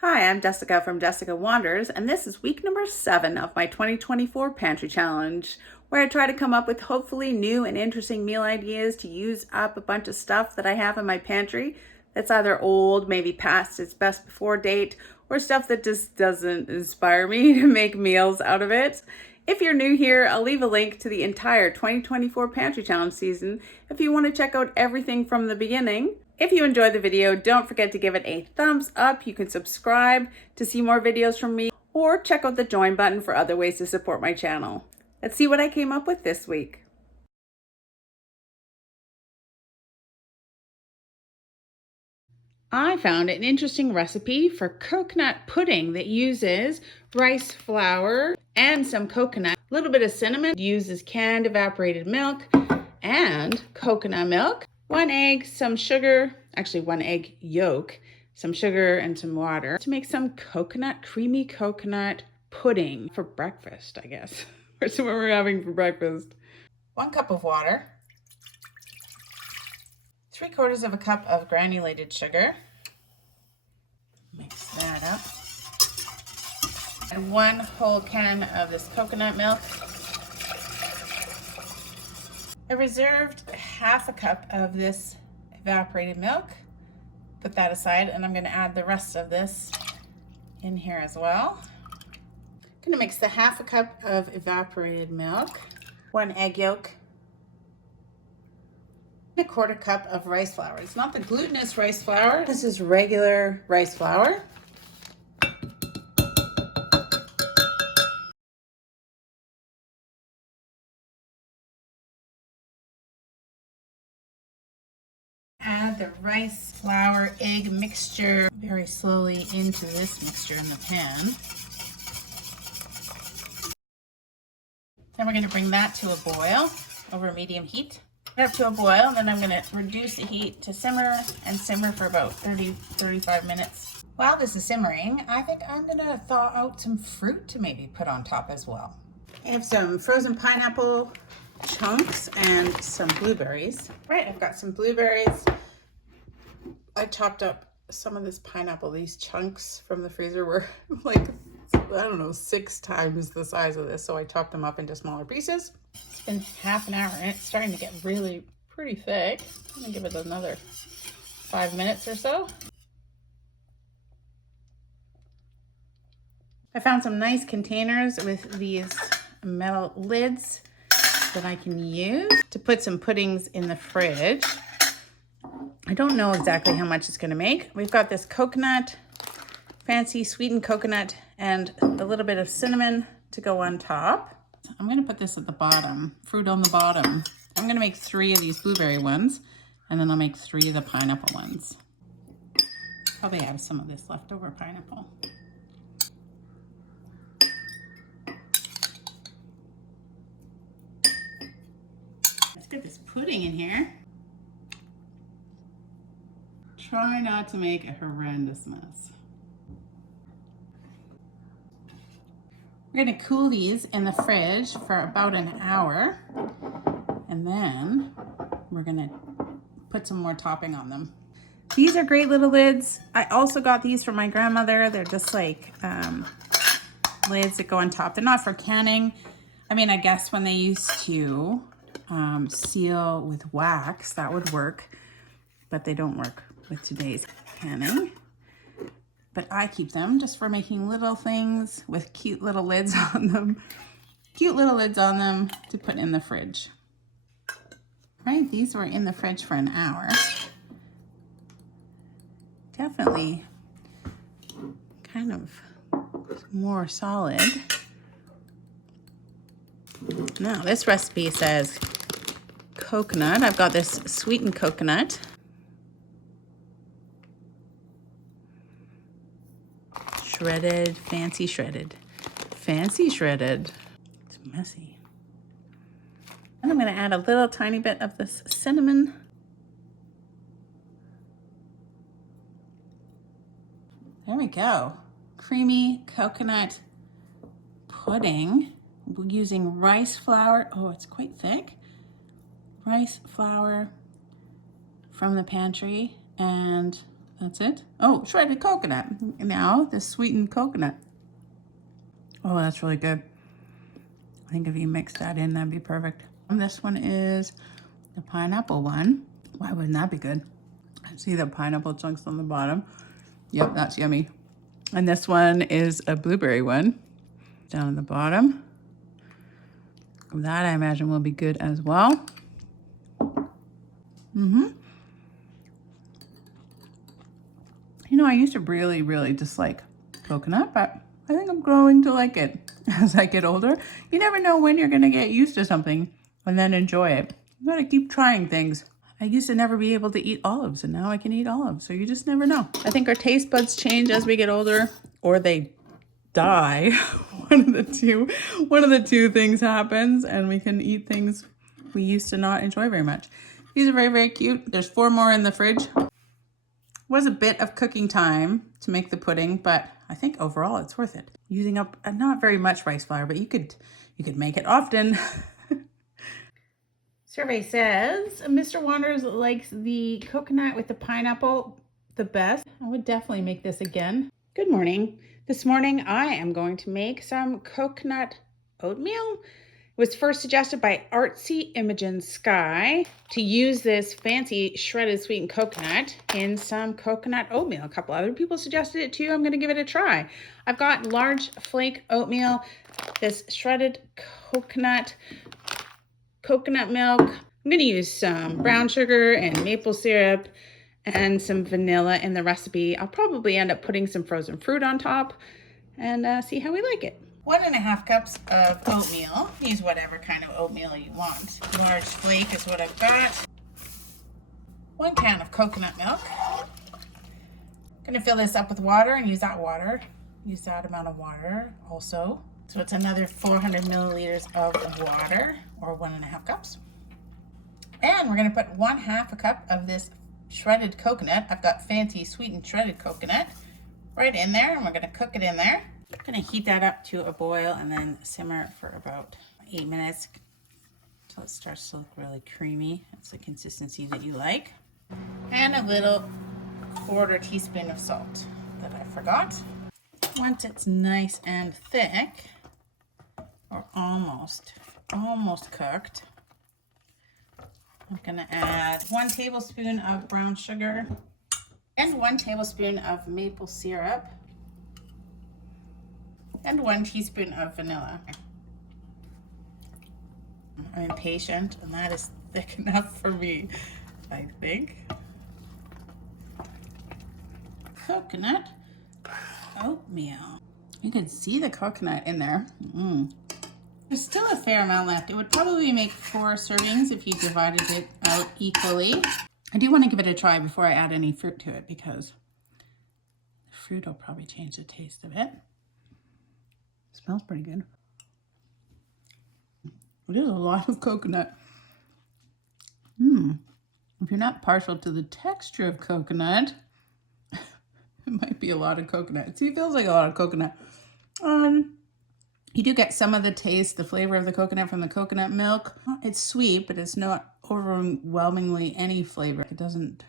Hi, I'm Jessica from Jessica Wanders, and this is week number 7 of my 2024 Pantry Challenge, where I try to come up with hopefully new and interesting meal ideas to use up a bunch of stuff that I have in my pantry that's either old, maybe past its best before date, or stuff that just doesn't inspire me to make meals out of it. If you're new here, I'll leave a link to the entire 2024 Pantry Challenge season if you want to check out everything from the beginning. If you enjoyed the video, don't forget to give it a thumbs up. You can subscribe to see more videos from me, or check out the join button for other ways to support my channel. Let's see what I came up with this week. I found an interesting recipe for coconut pudding that uses rice flour and some coconut, a little bit of cinnamon, uses canned evaporated milk and coconut milk, 1 egg, some sugar, actually 1 egg yolk, some sugar and some water to make some creamy coconut pudding for breakfast, I guess. That's what we're having for breakfast. 1 cup of water, 3/4 of a cup of granulated sugar. Mix that up. And 1 whole can of this coconut milk. I reserved 1/2 cup of this evaporated milk. Put that aside, and I'm going to add the rest of this in here as well. I'm going to mix the 1/2 cup of evaporated milk, 1 egg yolk, 1/4 cup of rice flour. It's not the glutinous rice flour. This is regular rice flour. Add the rice flour egg mixture very slowly into this mixture in the pan. Then we're going to bring that to a boil over medium heat. Up to a boil, and then I'm going to reduce the heat to simmer and simmer for about 30-35 minutes. While this is simmering, I think I'm going to thaw out some fruit to maybe put on top as well. I have some frozen pineapple chunks and some blueberries. Right, I've got some blueberries. I chopped up some of this pineapple. These chunks from the freezer were like, I don't know, 6 times the size of this, so I chopped them up into smaller pieces. It's been 1/2 hour and it's starting to get really pretty thick. I'm gonna give it another 5 minutes or so. I found some nice containers with these metal lids that I can use to put some puddings in the fridge. I don't know exactly how much it's gonna make. We've got this coconut, fancy sweetened coconut, and a little bit of cinnamon to go on top. I'm gonna put this at the bottom, fruit on the bottom. I'm gonna make 3 of these blueberry ones, and then I'll make 3 of the pineapple ones. Probably have some of this leftover pineapple. Let's get this pudding in here. Try not to make a horrendous mess. We're going to cool these in the fridge for about an hour, and then we're going to put some more topping on them. These are great little lids. I also got these from my grandmother. They're just like lids that go on top. They're not for canning. I mean, I guess when they used to seal with wax, that would work, but they don't work with today's canning. But I keep them just for making little things with cute little lids on them. Cute little lids on them to put in the fridge. Right, these were in the fridge for an hour. Definitely kind of more solid. Now this recipe says coconut. I've got this sweetened coconut. Shredded, fancy shredded. Fancy shredded. It's messy. And I'm going to add a little tiny bit of this cinnamon. There we go. Creamy coconut pudding. We're using rice flour. Oh, it's quite thick. Rice flour from the pantry and That's it. Oh, shredded coconut. Now the sweetened coconut. Oh, that's really good. I think if you mix that in, that'd be perfect. And this one is the pineapple one. Why wouldn't that be good? See the pineapple chunks on the bottom? Yep, that's yummy. And this one is a blueberry one down at the bottom. That I imagine will be good as well. You know, I used to really, really dislike coconut, but I think I'm growing to like it as I get older. You never know when you're gonna get used to something and then enjoy it. You gotta keep trying things. I used to never be able to eat olives, and now I can eat olives, so you just never know. I think our taste buds change as we get older, or they die. One of the two things happens, and we can eat things we used to not enjoy very much. These are very, very cute. There's 4 more in the fridge. Was a bit of cooking time to make the pudding, but I think overall it's worth it. Using up not very much rice flour, but you could make it often. Survey says Mr. Wanders likes the coconut with the pineapple the best. I would definitely make this again. Good morning. This morning I am going to make some coconut oatmeal. It was first suggested by Artsy Imogen Sky to use this fancy shredded sweetened coconut in some coconut oatmeal. A couple other people suggested it too. I'm going to give it a try. I've got large flake oatmeal, this shredded coconut milk. I'm going to use some brown sugar and maple syrup and some vanilla in the recipe. I'll probably end up putting some frozen fruit on top and see how we like it. 1.5 cups of oatmeal. Use whatever kind of oatmeal you want. Large flake is what I've got. 1 can of coconut milk. I'm gonna fill this up with water and use that water. Use that amount of water also. So it's another 400 milliliters of water, or 1.5 cups. And we're gonna put 1/2 cup of this shredded coconut. I've got fancy sweetened shredded coconut right in there, and we're gonna cook it in there. I'm gonna heat that up to a boil and then simmer for about 8 minutes until it starts to look really creamy. That's the consistency that you like. And a little 1/4 teaspoon of salt that I forgot. Once it's nice and thick, or almost cooked, I'm gonna add 1 tablespoon of brown sugar and 1 tablespoon of maple syrup and 1 teaspoon of vanilla. I'm impatient, and that is thick enough for me, I think. Coconut oatmeal. You can see the coconut in there. There's still a fair amount left. It would probably make 4 servings if you divided it out equally. I do want to give it a try before I add any fruit to it, because the fruit will probably change the taste of it. Smells pretty good. It is a lot of coconut. If you're not partial to the texture of coconut, it might be a lot of coconut. See, it feels like a lot of coconut. You do get some of the taste, the flavor of the coconut from the coconut milk. It's sweet, but it's not overwhelmingly any flavor. It doesn't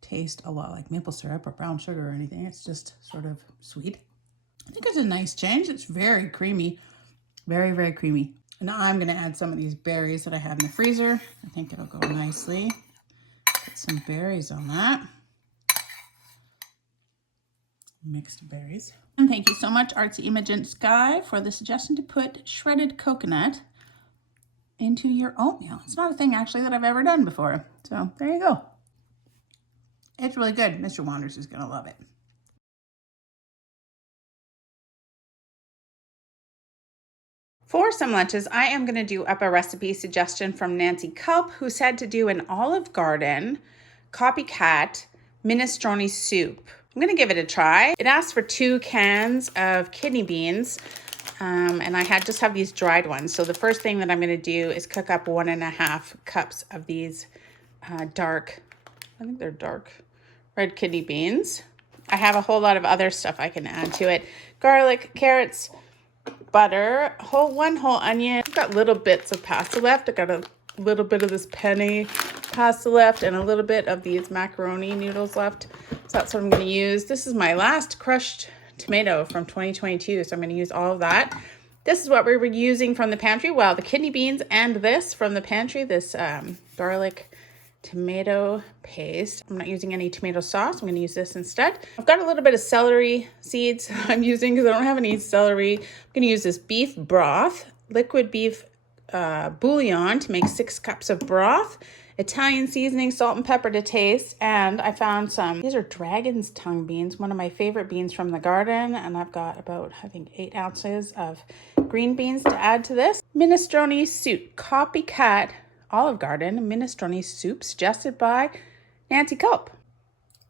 taste a lot like maple syrup or brown sugar or anything. It's just sort of sweet. I think it's a nice change. It's very creamy, very, very creamy. And now I'm gonna add some of these berries that I had in the freezer. I think it'll go nicely. Put some berries on that. Mixed berries. And thank you so much, Artsy Imogen Sky, for the suggestion to put shredded coconut into your oatmeal. It's not a thing actually that I've ever done before. So there you go. It's really good. Mr. Wanders is gonna love it. For some lunches, I am going to do up a recipe suggestion from Nancy Culp, who said to do an Olive Garden copycat minestrone soup. I'm going to give it a try. It asks for 2 cans of kidney beans, and I just have these dried ones. So the first thing that I'm going to do is cook up 1.5 cups of these I think they're dark red kidney beans. I have a whole lot of other stuff I can add to it. Garlic, carrots, butter, one whole onion. I've got little bits of pasta left. I got a little bit of this penne pasta left and a little bit of these macaroni noodles left. So that's what I'm going to use. This is my last crushed tomato from 2022, so I'm going to use all of that. This is what we were using from the pantry. Well, the kidney beans and this from the pantry, this garlic tomato paste. I'm not using any tomato sauce. I'm going to use this instead. I've got a little bit of celery seeds I'm using because I don't have any celery. I'm going to use this beef broth, liquid beef bouillon to make 6 cups of broth, Italian seasoning, salt and pepper to taste, and I found these are dragon's tongue beans, one of my favorite beans from the garden, and I've got about, I think, 8 ounces of green beans to add to this. Minestrone soup, copycat Olive Garden minestrone soup suggested by Nancy Culp.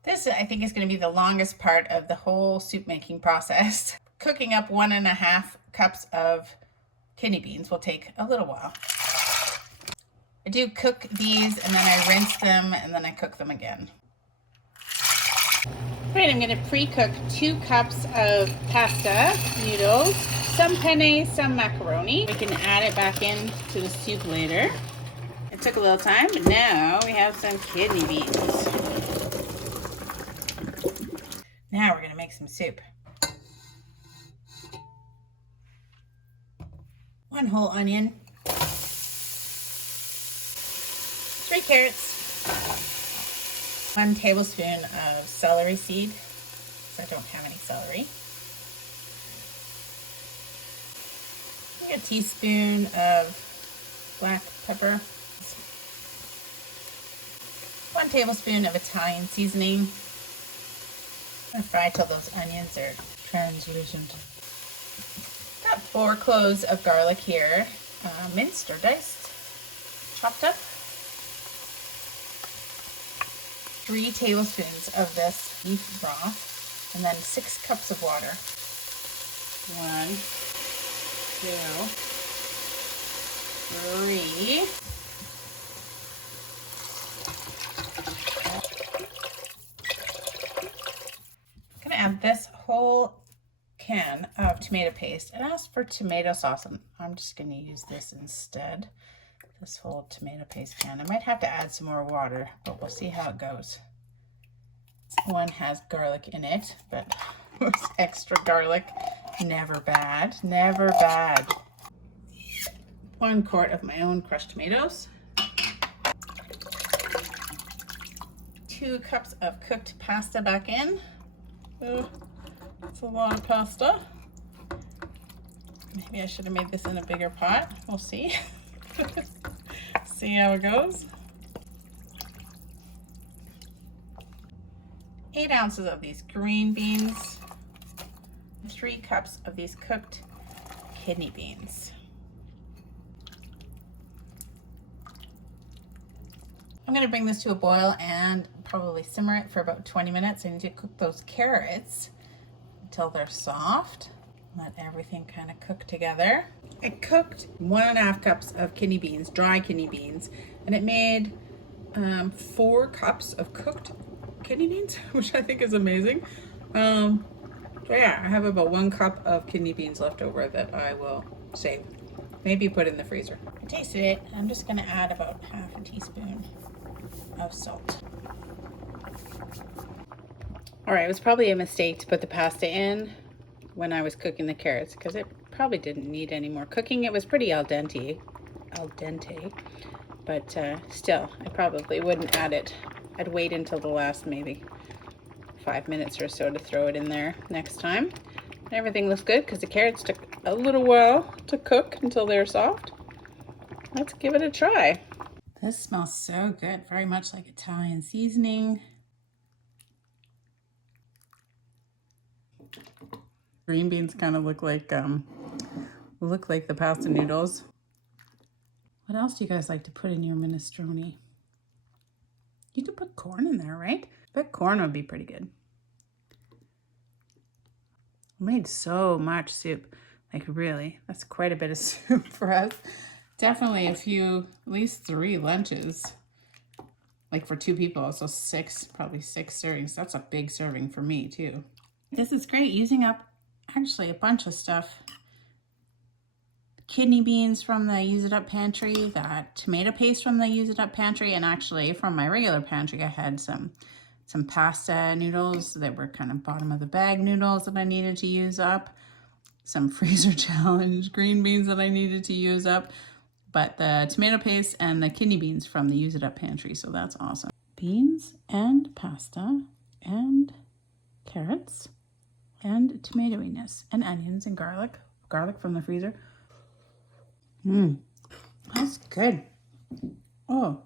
This, I think, is going to be the longest part of the whole soup making process. Cooking up 1.5 cups of kidney beans will take a little while. I do cook these and then I rinse them and then I cook them again. Right, I'm going to pre-cook 2 cups of pasta noodles, some penne, some macaroni. We can add it back into the soup later. It took a little time, but now we have some kidney beans. Now we're going to make some soup. 1 whole onion, 3 carrots, 1 tablespoon of celery seed, because I don't have any celery. A teaspoon of black pepper, 1 tablespoon of Italian seasoning. I'm going to fry till those onions are translucent. Got 4 cloves of garlic here, minced or diced, chopped up. 3 tablespoons of this beef broth, and then 6 cups of water. 1, 2, 3. I'm gonna add this whole can of tomato paste. It asked for tomato sauce, and I'm just gonna use this instead. This whole tomato paste can. I might have to add some more water, but we'll see how it goes. This one has garlic in it, but extra garlic, never bad, never bad. 1 quart of my own crushed tomatoes. 2 cups of cooked pasta back in. Oh, that's a lot of pasta. Maybe I should have made this in a bigger pot. We'll see. See how it goes. 8 ounces of these green beans, 3 cups of these cooked kidney beans. I'm going to bring this to a boil and probably simmer it for about 20 minutes. I need to cook those carrots until they're soft. Let everything kind of cook together. I cooked 1.5 cups of kidney beans, dry kidney beans, and it made 4 cups of cooked kidney beans, which I think is amazing. So yeah, I have about 1 cup of kidney beans left over that I will save. Maybe put in the freezer. I tasted it. I'm just going to add about 1/2 teaspoon of salt. All right, it was probably a mistake to put the pasta in when I was cooking the carrots because it probably didn't need any more cooking. It was pretty al dente, but still, I probably wouldn't add it. I'd wait until the last maybe 5 minutes or so to throw it in there next time. And everything looks good because the carrots took a little while to cook until they're soft. Let's give it a try. This smells so good, very much like Italian seasoning. Green beans kind of look like the pasta noodles. What else do you guys like to put in your minestrone? You could put corn in there, right? I bet corn would be pretty good. I made so much soup. Like really, that's quite a bit of soup for us. Definitely a few, at least 3 lunches. Like for 2 people, so 6, probably 6 servings. That's a big serving for me too. This is great, using up actually a bunch of stuff. Kidney beans from the Use It Up pantry, that tomato paste from the Use It Up pantry, and actually from my regular pantry I had some some pasta noodles that were kind of bottom of the bag noodles that I needed to use up, some freezer challenge green beans that I needed to use up, but the tomato paste and the kidney beans from the Use It Up pantry, so that's awesome. Beans and pasta and carrots and tomatoiness and onions and garlic from the freezer. That's good. Oh,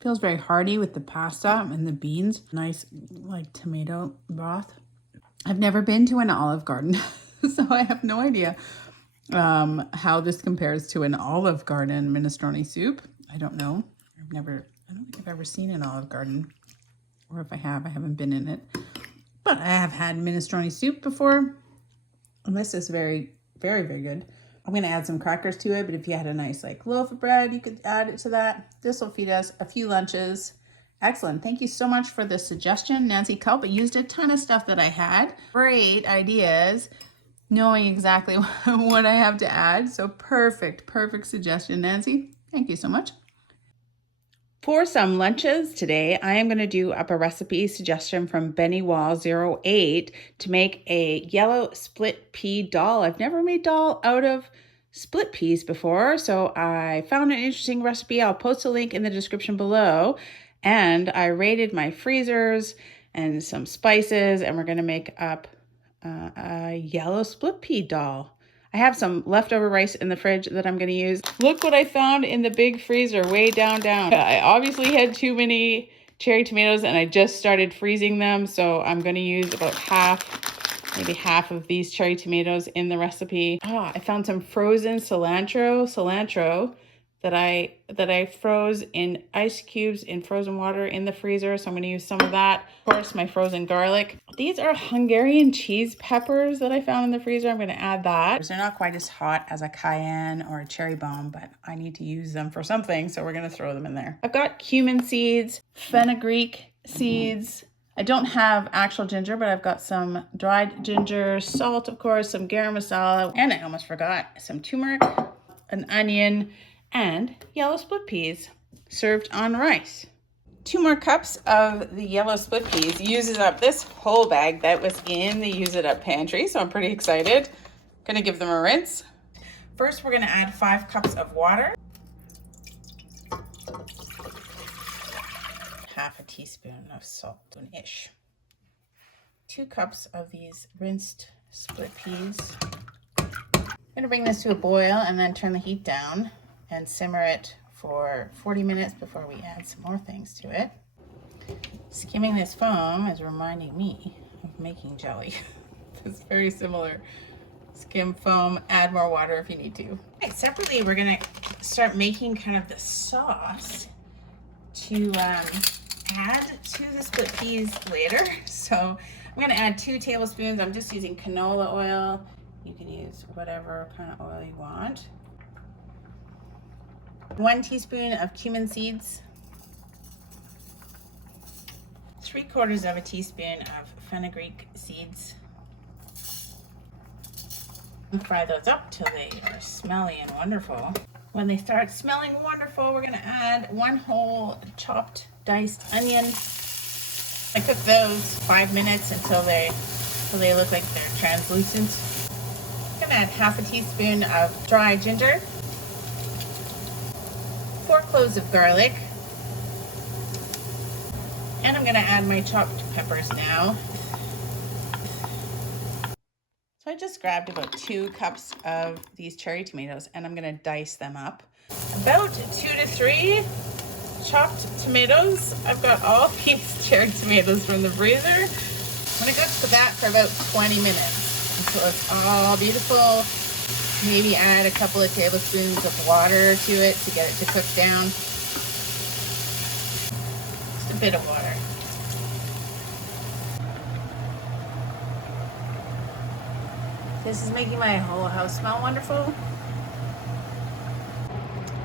feels very hearty with the pasta and the beans. Nice like tomato broth. I've never been to an Olive Garden, so I have no idea how this compares to an Olive Garden minestrone soup. I don't know. I don't think I've ever seen an Olive Garden, or if I have, I haven't been in it. But I have had minestrone soup before, and this is very, very, very good. I'm going to add some crackers to it, but if you had a nice like loaf of bread, you could add it to that. This will feed us a few lunches. Excellent. Thank you so much for the suggestion, Nancy Culp. It used a ton of stuff that I had. Great ideas, knowing exactly what I have to add. So perfect suggestion, Nancy. Thank you so much. For some lunches today, I am going to do up a recipe suggestion from Benny Wall 08 to make a yellow split pea dal. I've never made dal out of split peas before, so I found an interesting recipe. I'll post a link in the description below. And I raided my freezers and some spices, and we're going to make up a yellow split pea dal. I have some leftover rice in the fridge that I'm going to use. Look what I found in the big freezer way down. I obviously had too many cherry tomatoes and I just started freezing them. So I'm going to use about maybe half of these cherry tomatoes in the recipe. I found some frozen cilantro that I froze in ice cubes in frozen water in the freezer. So I'm going to use some of that. Of course, my frozen garlic. These are Hungarian cheese peppers that I found in the freezer. I'm going to add that. They're not quite as hot as a cayenne or a cherry bomb, but I need to use them for something, so we're going to throw them in there. I've got cumin seeds, fenugreek seeds. I don't have actual ginger, but I've got some dried ginger, salt, of course, some garam masala, and I almost forgot some turmeric, an onion, and yellow split peas served on rice. 2 more cups of the yellow split peas uses up this whole bag that was in the Use It Up pantry, so I'm pretty excited. Gonna give them a rinse. First, we're gonna add 5 cups of water, half a teaspoon of salt, ish. 2 cups of these rinsed split peas. I'm gonna bring this to a boil and then turn the heat down and simmer it for 40 minutes before we add some more things to it. Skimming this foam is reminding me of making jelly. It's very similar. Skim foam, add more water if you need to. Okay, separately, we're gonna start making kind of the sauce to add to the split peas later. So I'm gonna add 2 tablespoons. I'm just using canola oil. You can use whatever kind of oil you want. 1 teaspoon of cumin seeds, 3/4 of a teaspoon of fenugreek seeds. And fry those up till they are smelly and wonderful. When they start smelling wonderful, we're gonna add 1 whole chopped diced onion. I cook those 5 minutes until they look like they're translucent. I'm gonna add half a teaspoon of dry ginger, 4 cloves of garlic, and I'm gonna add my chopped peppers now. So I just grabbed about 2 cups of these cherry tomatoes and I'm gonna dice them up. About 2 to 3 chopped tomatoes. I've got all these cherry tomatoes from the freezer. I'm gonna cook that for about 20 minutes until it's all beautiful. Maybe add a couple of tablespoons of water to it to get it to cook down. Just a bit of water. This is making my whole house smell wonderful.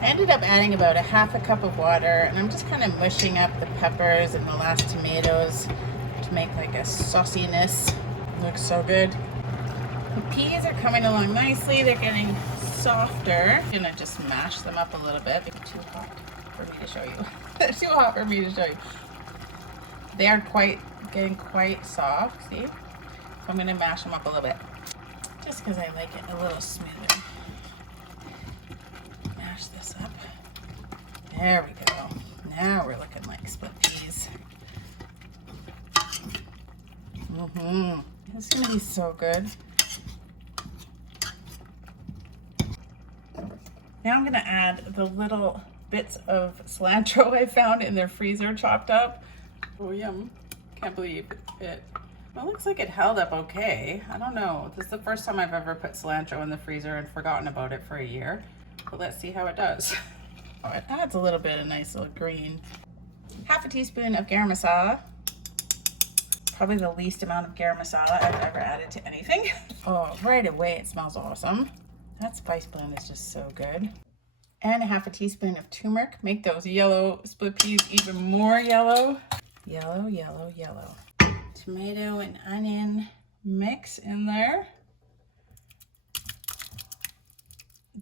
I ended up adding about 1/2 cup of water, and I'm just kind of mushing up the peppers and the last tomatoes to make like a sauciness. It looks so good. The peas are coming along nicely. They're getting softer. I'm gonna just mash them up a little bit. They're too hot for me to show you. They're too hot for me to show you. They are getting quite soft, see? So I'm gonna mash them up a little bit, just because I like it a little smoother. Mash this up. There we go. Now we're looking like split peas. It's gonna be so good. Now I'm gonna add the little bits of cilantro I found in their freezer chopped up. Oh, yum. Can't believe it. Well, it looks like it held up okay. I don't know. This is the first time I've ever put cilantro in the freezer and forgotten about it for a year. But let's see how it does. Oh, it adds a little bit of nice little green. Half a teaspoon of garam masala. Probably the least amount of garam masala I've ever added to anything. Oh, right away it smells awesome. That spice blend is just so good. And a half a teaspoon of turmeric. Make those yellow split peas even more yellow. Yellow, yellow, yellow. Tomato and onion mix in there.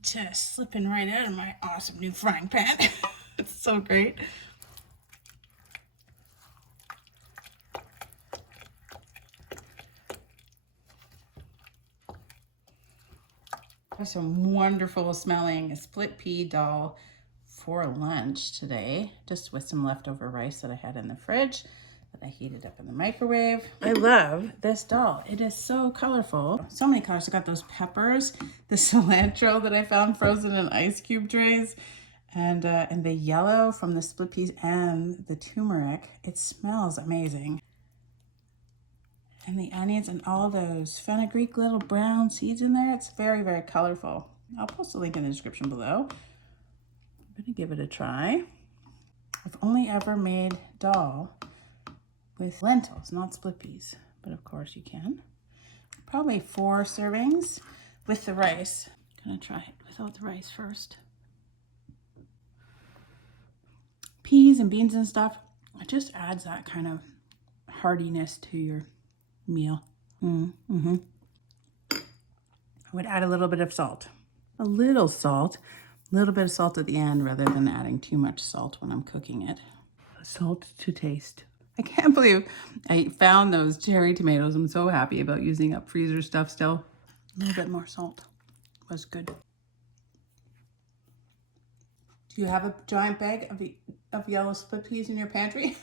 Just slipping right out of my awesome new frying pan. It's so great. Got some wonderful smelling split pea dal for lunch today, just with some leftover rice that I had in the fridge that I heated up in the microwave. I love this dal. It is so colorful. So many colors. I got those peppers, the cilantro that I found frozen in ice cube trays, and the yellow from the split peas and the turmeric. It smells amazing. And the onions and all those fenugreek little brown seeds in there. It's very, very colorful. I'll post a link in the description below. I'm gonna give it a try. I've only ever made dal with lentils, not split peas, but of course you can. Probably 4 servings with the rice. I'm gonna try it without the rice first. Peas and beans and stuff, it just adds that kind of heartiness to your meal. I would add a little bit of salt. A little bit of salt at the end rather than adding too much salt when I'm cooking it. Salt to taste. I can't believe I found those cherry tomatoes. I'm so happy about using up freezer stuff still. A little bit more salt was good. Do you have a giant bag of yellow split peas in your pantry?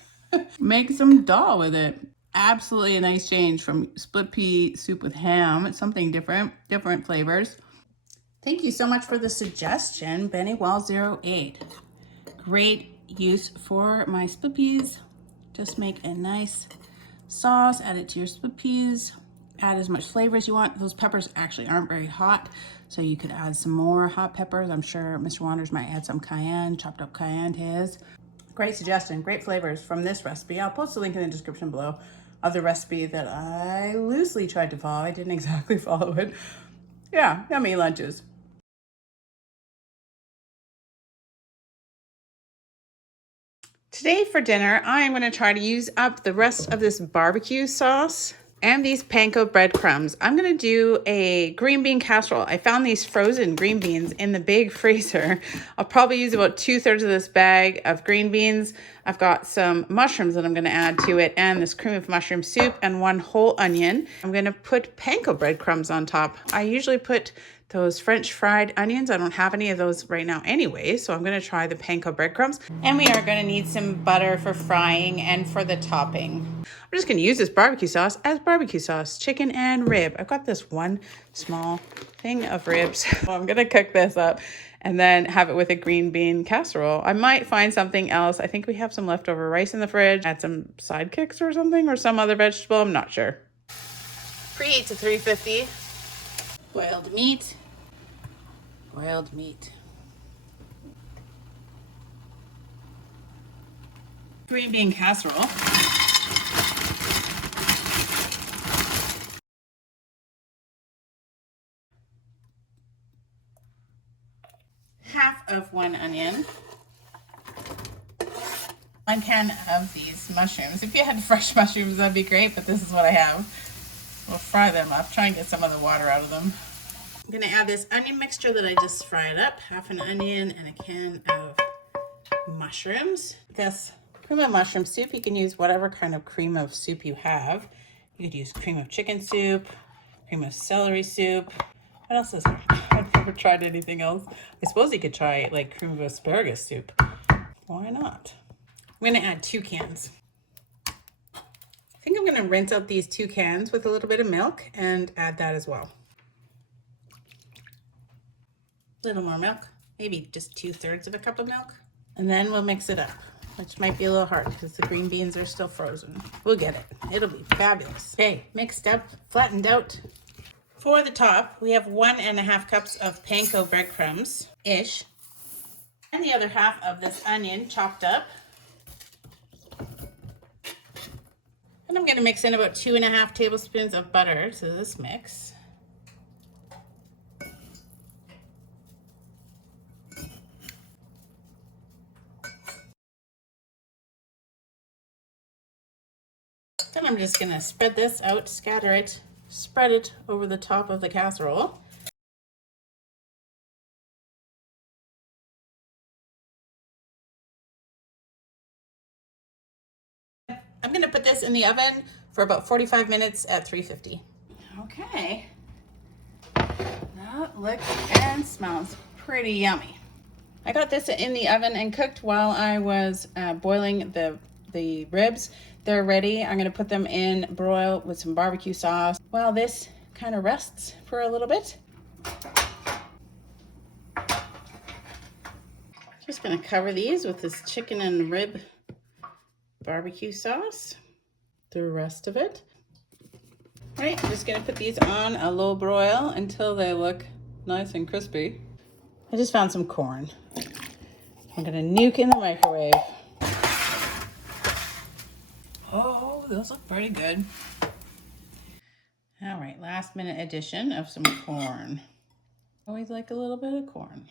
Make some dal with it. Absolutely a nice change from split pea soup with ham. It's something different flavors. Thank you so much for the suggestion, BennyWall08. Great use for my split peas. Just make a nice sauce, add it to your split peas, add as much flavor as you want. Those peppers actually aren't very hot, so you could add some more hot peppers. I'm sure Mr. Wanders might add some cayenne, chopped up cayenne to his. Great suggestion, great flavors from this recipe. I'll post a link in the description below of the recipe that I loosely tried to follow. I didn't exactly follow it. Yeah, yummy lunches. Today for dinner, I am going to try to use up the rest of this barbecue sauce and these panko breadcrumbs. I'm going to do a green bean casserole. I found these frozen green beans in the big freezer. I'll probably use about 2/3 of this bag of green beans. I've got some mushrooms that I'm going to add to it and this cream of mushroom soup and 1 whole onion. I'm going to put panko breadcrumbs on top. I usually put those French fried onions. I don't have any of those right now anyway, so I'm going to try the panko breadcrumbs. And we are going to need some butter for frying and for the topping. I'm just going to use this barbecue sauce as barbecue sauce, chicken and rib. I've got this one small thing of ribs. So I'm going to cook this up and then have it with a green bean casserole. I might find something else. I think we have some leftover rice in the fridge. Add some sidekicks or something or some other vegetable. I'm not sure. Preheat to 350. Boiled meat. Boiled meat. Green bean casserole. Half of 1 onion. 1 can of these mushrooms. If you had fresh mushrooms, that'd be great, but this is what I have. We'll fry them up, try and get some of the water out of them. I'm gonna add this onion mixture that I just fried up, half an onion and a can of mushrooms. This Cream of mushroom soup, you can use whatever kind of cream of soup you have. You could use cream of chicken soup, cream of celery soup. What else is there? I've never tried anything else. I suppose you could try like cream of asparagus soup. Why not? I'm gonna add 2 cans. I think I'm gonna rinse out these 2 cans with a little bit of milk and add that as well. A little more milk, maybe just 2/3 of a cup of milk. And then we'll mix it up, which might be a little hard because the green beans are still frozen. We'll get it. It'll be fabulous. Okay, mixed up, flattened out. For the top, we have 1.5 cups of panko breadcrumbs-ish. And the other half of this onion chopped up. And I'm gonna mix in about 2.5 tablespoons of butter to this mix. Then I'm just gonna spread this out, scatter it, spread it over the top of the casserole. I'm gonna put this in the oven for about 45 minutes at 350. Okay, that looks and smells pretty yummy. I got this in the oven and cooked while I was boiling the ribs. They're ready. I'm gonna put them in broil with some barbecue sauce while this kind of rests for a little bit. Just gonna cover these with this chicken and rib barbecue sauce, the rest of it. All right, I'm just gonna put these on a low broil until they look nice and crispy. I just found some corn. I'm gonna nuke in the microwave. Oh, those look pretty good. All right, last minute addition of some corn. Always like a little bit of corn.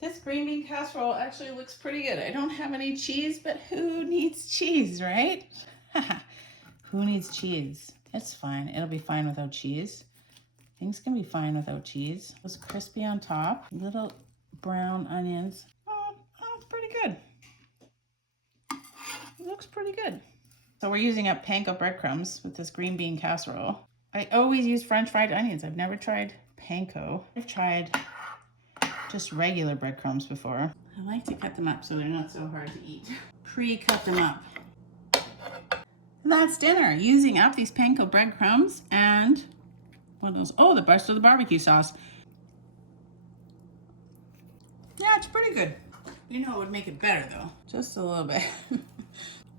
This green bean casserole actually looks pretty good. I don't have any cheese, but who needs cheese, right? Who needs cheese? It's fine. It'll be fine without cheese. Things can be fine without cheese. It's crispy on top. Little brown onions. Oh, it's pretty good. It looks pretty good. So we're using up panko breadcrumbs with this green bean casserole. I always use French fried onions. I've never tried panko. I've tried just regular breadcrumbs before. I like to cut them up so they're not so hard to eat. Pre-cut them up. And that's dinner, using up these panko breadcrumbs and what else? Oh, the rest of the barbecue sauce. Yeah, it's pretty good. You know what would make it better though? Just a little bit.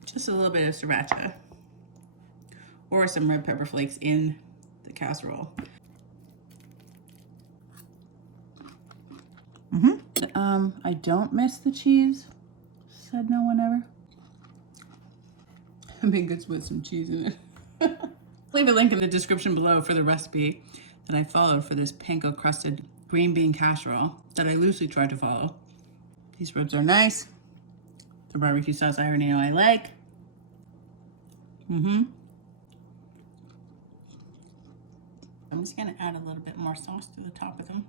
Just a little bit of sriracha or some red pepper flakes in the casserole. I don't miss the cheese. Said no one ever. I think it's with some cheese in it. Leave a link in the description below for the recipe that I followed for this panko crusted green bean casserole that I loosely tried to follow. These ribs are nice. The barbecue sauce I already know I like. I'm just gonna add a little bit more sauce to the top of them.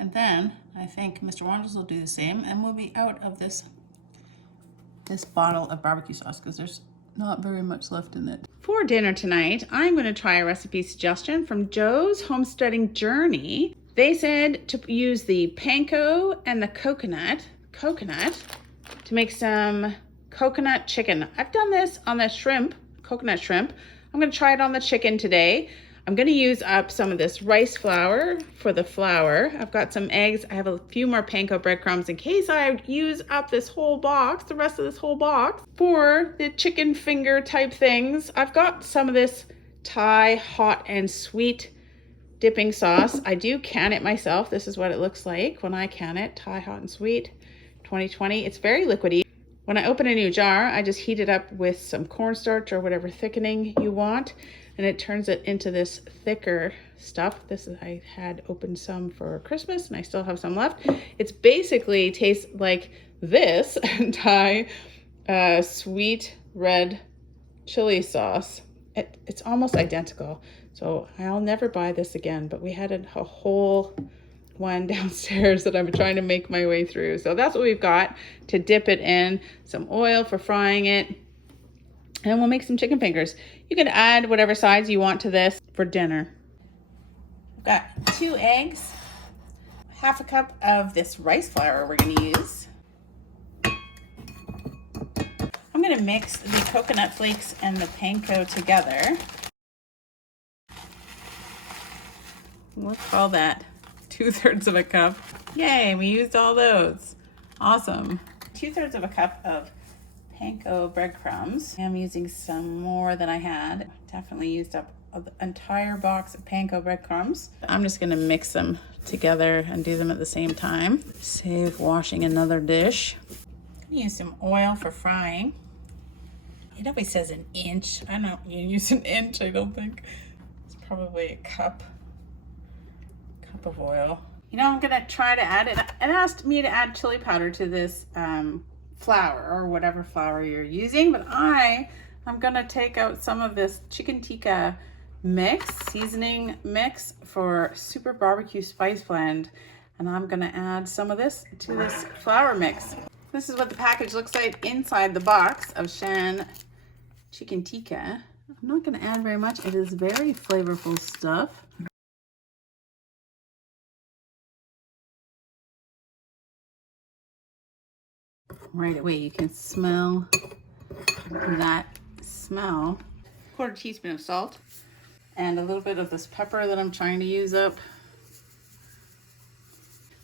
And then I think Mr. Wonders will do the same and we'll be out of this bottle of barbecue sauce because there's not very much left in it. For dinner tonight, I'm gonna try a recipe suggestion from Joe's Homesteading Journey. They said to use the panko and the coconut to make some coconut chicken. I've done this on the shrimp, coconut shrimp. I'm gonna try it on the chicken today. I'm gonna use up some of this rice flour for the flour. I've got some eggs. I have a few more panko breadcrumbs in case I use up this whole box, the rest of this whole box. For the chicken finger type things, I've got some of this Thai hot and sweet dipping sauce. I do can it myself. This is what it looks like when I can it. Thai hot and sweet 2020. It's very liquidy. When I open a new jar, I just heat it up with some cornstarch or whatever thickening you want, and it turns it into this thicker stuff. This is, I had opened some for Christmas and I still have some left. It's basically tastes like this Thai sweet red chili sauce. It's almost identical. So I'll never buy this again, but we had a whole one downstairs that I'm trying to make my way through. So that's what we've got to dip it in. Some oil for frying it. And we'll make some chicken fingers. You can add whatever sides you want to this for dinner. I've got 2 eggs, half a cup of this rice flour we're gonna use. I'm gonna mix the coconut flakes and the panko together. Let's call that 2/3 of a cup. Yay, we used all those. Awesome. 2/3 of a cup of Panko breadcrumbs. I'm using some more than I had. Definitely used up an entire box of Panko breadcrumbs. I'm just gonna mix them together and do them at the same time. Save washing another dish. Use some oil for frying. It always says an inch. I don't use an inch, I don't think. It's probably a cup of oil. You know, I'm gonna try to add it. It asked me to add chili powder to this flour or whatever flour you're using, but I'm gonna take out some of this chicken tikka mix, seasoning mix for super barbecue spice blend, and I'm gonna add some of this to this flour mix. This is what the package looks like inside the box of Shan chicken tikka. I'm not gonna add very much. It is very flavorful stuff. Right away you can smell that smell. 1/4 teaspoon of salt and a little bit of this pepper that I'm trying to use up.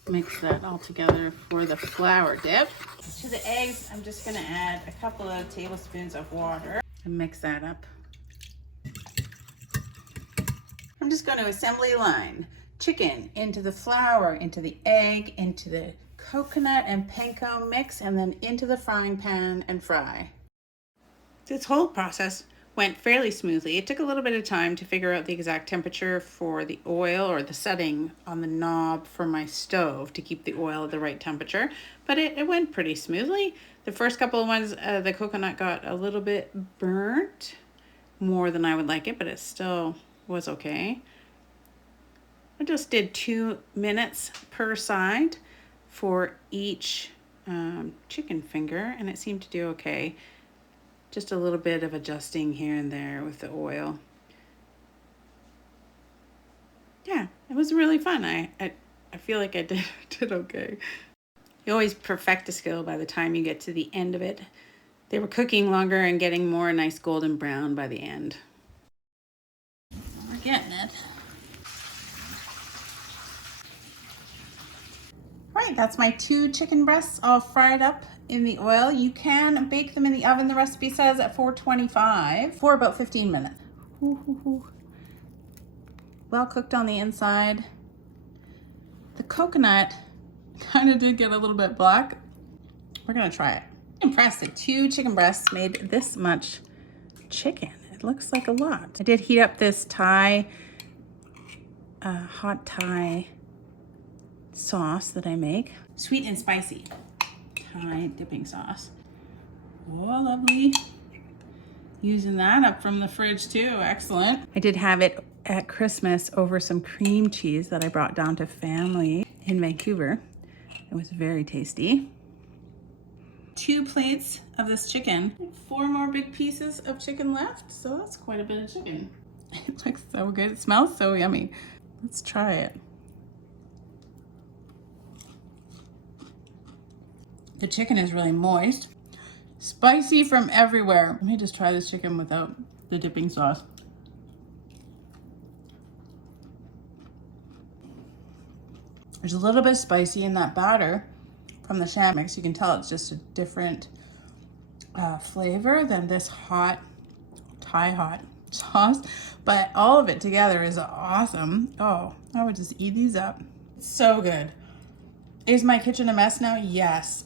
Mix that all together for the flour dip. To the eggs, I'm just gonna add a couple of tablespoons of water and mix that up. I'm just going to assembly line chicken into the flour, into the egg, into the coconut and panko mix, and then into the frying pan and fry. This whole process went fairly smoothly. It took a little bit of time to figure out the exact temperature for the oil or the setting on the knob for my stove to keep the oil at the right temperature, but it went pretty smoothly. The first couple of ones, the coconut got a little bit burnt, more than I would like it, but it still was okay. I just did 2 minutes per side for each chicken finger, and it seemed to do okay. Just a little bit of adjusting here and there with the oil. Yeah, it was really fun. I feel like I did okay. You always perfect a skill by the time you get to the end of it. They were cooking longer and getting more nice golden brown by the end. We're getting it. All right, that's my 2 chicken breasts all fried up in the oil. You can bake them in the oven. The recipe says at 425 for about 15 minutes. Well cooked on the inside. The coconut kind of did get a little bit black. We're gonna try it. I'm impressed that 2 chicken breasts made this much chicken. It looks like a lot. I did heat up this Thai, hot Thai sauce that I make. Sweet and spicy Thai dipping sauce. Oh, lovely. Using that up from the fridge too, excellent. I did have it at Christmas over some cream cheese that I brought down to family in Vancouver. It was very tasty. 2 plates of this chicken. 4 more big pieces of chicken left, so that's quite a bit of chicken. It looks so good. It smells so yummy. Let's try it. The chicken is really moist. Spicy from everywhere. Let me just try this chicken without the dipping sauce. There's a little bit of spicy in that batter from the Shan mix. You can tell it's just a different flavor than this hot, Thai hot sauce. But all of it together is awesome. Oh, I would just eat these up. So good. Is my kitchen a mess now? Yes.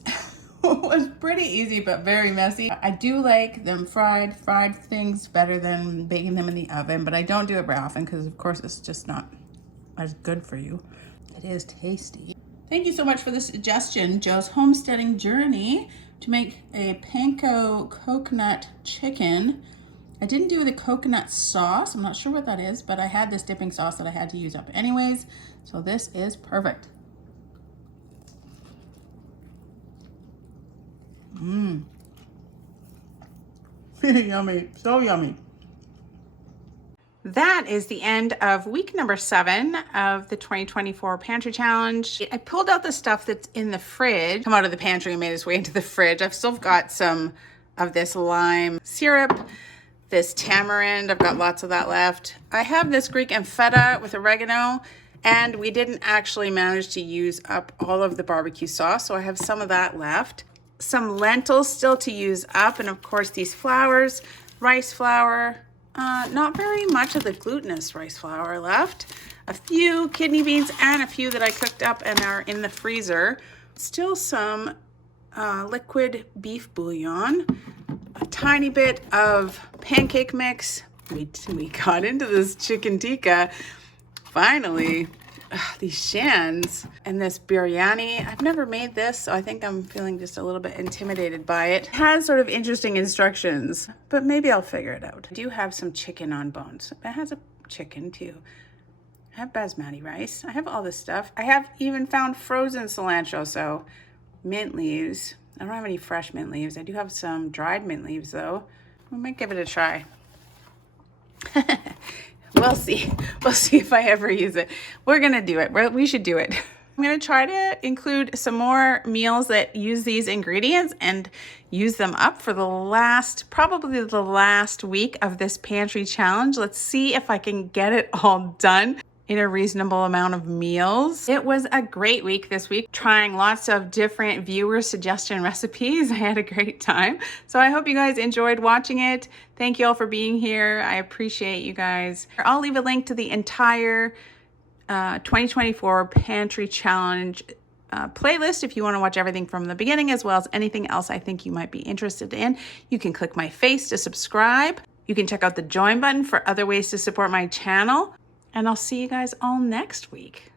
It was pretty easy, but very messy. I do like them fried things better than baking them in the oven, but I don't do it very often because of course it's just not as good for you. It is tasty. Thank you so much for the suggestion, Joe's Homesteading Journey, to make a panko coconut chicken. I didn't do the coconut sauce. I'm not sure what that is, but I had this dipping sauce that I had to use up anyways, so this is perfect. Yummy, so yummy. That is the end of week number 7 of the 2024 Pantry Challenge. I pulled out the stuff that's in the fridge, come out of the pantry and made its way into the fridge. I've still got some of this lime syrup, this tamarind, I've got lots of that left. I have this Greek and feta with oregano, and we didn't actually manage to use up all of the barbecue sauce, so I have some of that left. Some lentils still to use up, and of course these flours, rice flour, not very much of the glutinous rice flour left. A few kidney beans and a few that I cooked up and are in the freezer. Still some liquid beef bouillon. A tiny bit of pancake mix. We got into this chicken tikka. Finally. These shans and this biryani. I've never made this, so I think I'm feeling just a little bit intimidated by it. It has sort of interesting instructions, but maybe I'll figure it out. I do have some chicken on bones. It has a chicken too. I have basmati rice. I have all this stuff. I have even found frozen cilantro, so mint leaves. I don't have any fresh mint leaves. I do have some dried mint leaves though. We might give it a try. We'll see. We'll see if I ever use it. We're gonna do it. We should do it. I'm gonna try to include some more meals that use these ingredients and use them up for probably the last week of this pantry challenge. Let's see if I can get it all done in a reasonable amount of meals. It was a great week this week, trying lots of different viewer suggestion recipes. I had a great time. So I hope you guys enjoyed watching it. Thank you all for being here. I appreciate you guys. I'll leave a link to the entire 2024 Pantry Challenge playlist if you want to watch everything from the beginning, as well as anything else I think you might be interested in. You can click my face to subscribe. You can check out the join button for other ways to support my channel. And I'll see you guys all next week.